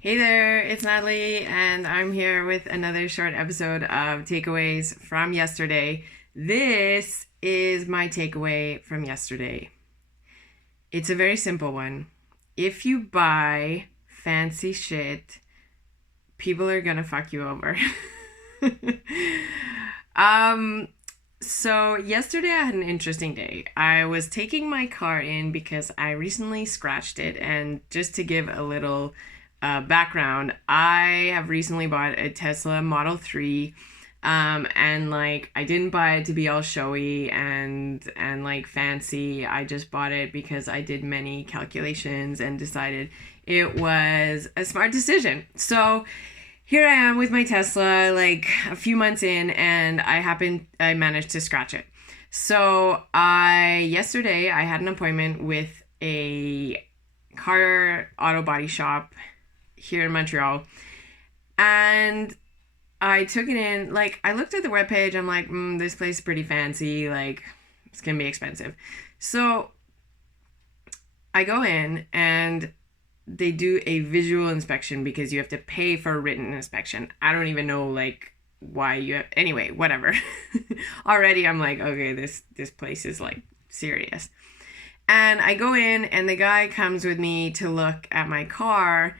Hey there, it's Natalie, and I'm here with another short episode of Takeaways from Yesterday. This is my takeaway from yesterday. It's a very simple one. If you buy fancy shit, people are gonna fuck you over. um, so yesterday I had an interesting day. I was taking my car in because I recently scratched it, and just to give a little background, I have recently bought a Tesla Model 3. And like I didn't buy it to be all showy and like fancy. I just bought it because I did many calculations and decided it was a smart decision. So here I am with my Tesla, like a few months in, and I managed to scratch it. So yesterday I had an appointment with a car auto body shop here in Montreal, and I took it in. Like, I looked at the webpage, I'm like, this place is pretty fancy, like it's gonna be expensive. So I go in and they do a visual inspection because you have to pay for a written inspection. I don't even know like why you have, anyway, whatever. Already I'm like, okay, this place is like serious. And I go in and the guy comes with me to look at my car,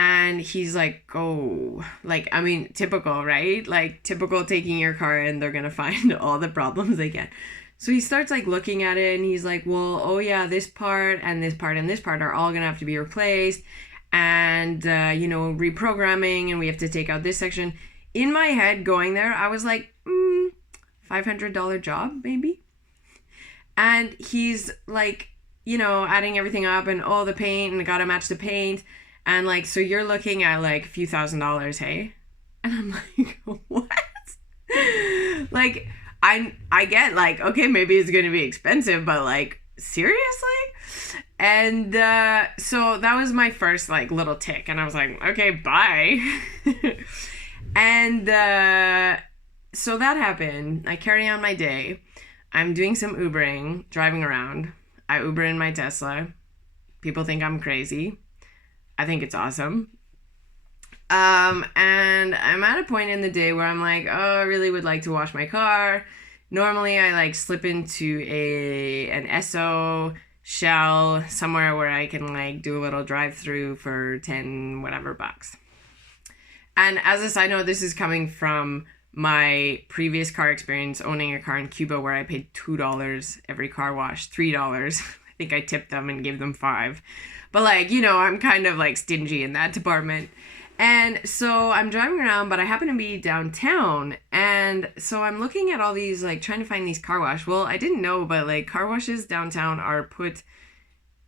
and he's like, oh, like, I mean, typical, right? Like, typical taking your car and they're gonna find all the problems they can. So he starts like looking at it and he's like, well, oh yeah, this part and this part and this part are all gonna have to be replaced, and reprogramming, and we have to take out this section. In my head, going there, I was like, $500 job maybe. And he's like, adding everything up, and all the paint, and gotta match the paint. And like, so you're looking at like a few $1,000s, hey? And I'm like, what? Like, I get like, okay, maybe it's gonna be expensive, but like, seriously? And so that was my first like little tick, and I was like, okay, bye. And so that happened. I carry on my day. I'm doing some Ubering, driving around. I Uber in my Tesla. People think I'm crazy. I think it's awesome. And I'm at a point in the day where I'm like, oh, I really would like to wash my car. Normally I like slip into an Esso Shell somewhere where I can like do a little drive through for 10 whatever bucks. And as a side note, this is coming from my previous car experience owning a car in Cuba where I paid $2 every car wash, $3. I think I tipped them and gave them $5. But like, I'm kind of like stingy in that department. And so I'm driving around, but I happen to be downtown. And so I'm looking at all these, like trying to find these car wash. Well, I didn't know, but like car washes downtown are put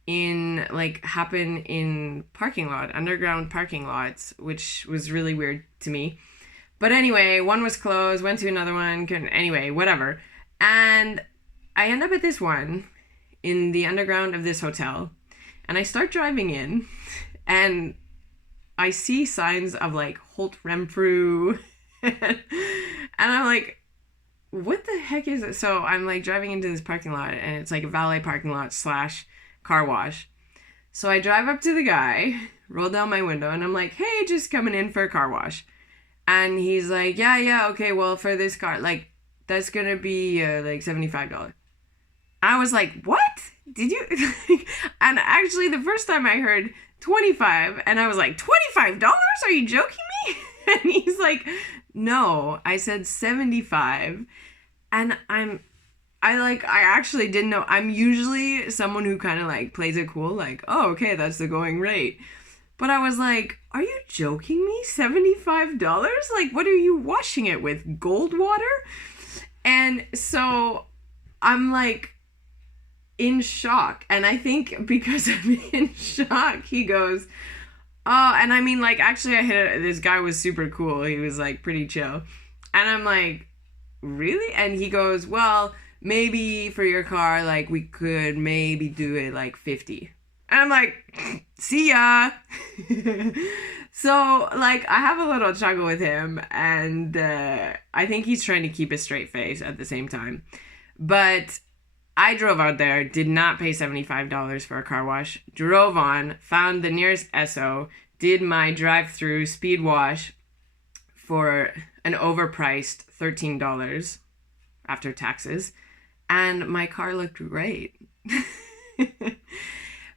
in, like happen in underground parking lots, which was really weird to me. But anyway, one was closed, went to another one, anyway, whatever. And I end up at this one in the underground of this hotel. And I start driving in, and I see signs of like Holt Renfrew. And I'm like, what the heck is it? So I'm like driving into this parking lot, and it's like a valet parking lot / car wash. So I drive up to the guy, roll down my window, and I'm like, hey, just coming in for a car wash. And he's like, yeah, okay, well, for this car, like, that's gonna be like $75. I was like, what? Did you? And actually, the first time I heard 25, and I was like, $25? Are you joking me? And he's like, no, I said 75. And I actually didn't know. I'm usually someone who kind of like plays it cool, like, oh, okay, that's the going rate. But I was like, are you joking me? $75? Like, what are you washing it with? Gold water? And so I'm like, in shock. And I think because I'm in shock, he goes, oh, and I mean, like, actually I hit it. This guy was super cool. He was like pretty chill. And I'm like, really? And he goes, well, maybe for your car, like we could maybe do it like 50. And I'm like, see ya. So like I have a little chuckle with him, and I think he's trying to keep a straight face at the same time. But I drove out there, did not pay $75 for a car wash, drove on, found the nearest Esso, did my drive-through speed wash for an overpriced $13 after taxes, and my car looked great.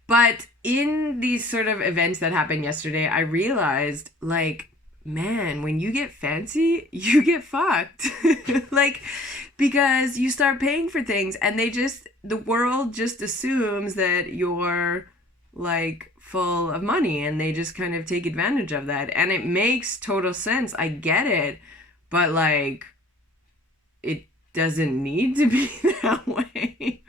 But in these sort of events that happened yesterday, I realized, like, man, when you get fancy, you get fucked. Like, because you start paying for things and the world just assumes that you're, like, full of money, and they just kind of take advantage of that. And it makes total sense. I get it. But, like, it doesn't need to be that way.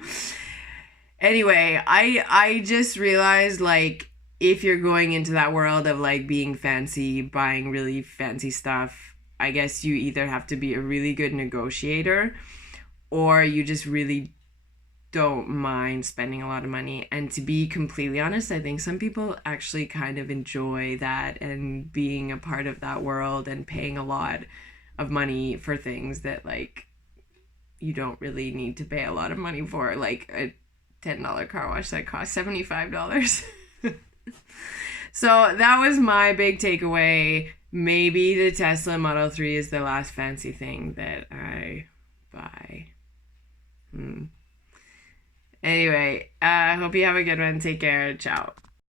Anyway, I just realized, like, if you're going into that world of, like, being fancy, buying really fancy stuff, I guess you either have to be a really good negotiator, or you just really don't mind spending a lot of money. And to be completely honest, I think some people actually kind of enjoy that and being a part of that world and paying a lot of money for things that, like, you don't really need to pay a lot of money for, like a $10 car wash that costs $75. So that was my big takeaway. Maybe the Tesla Model 3 is the last fancy thing that I buy. Anyway, hope you have a good one. Take care. Ciao.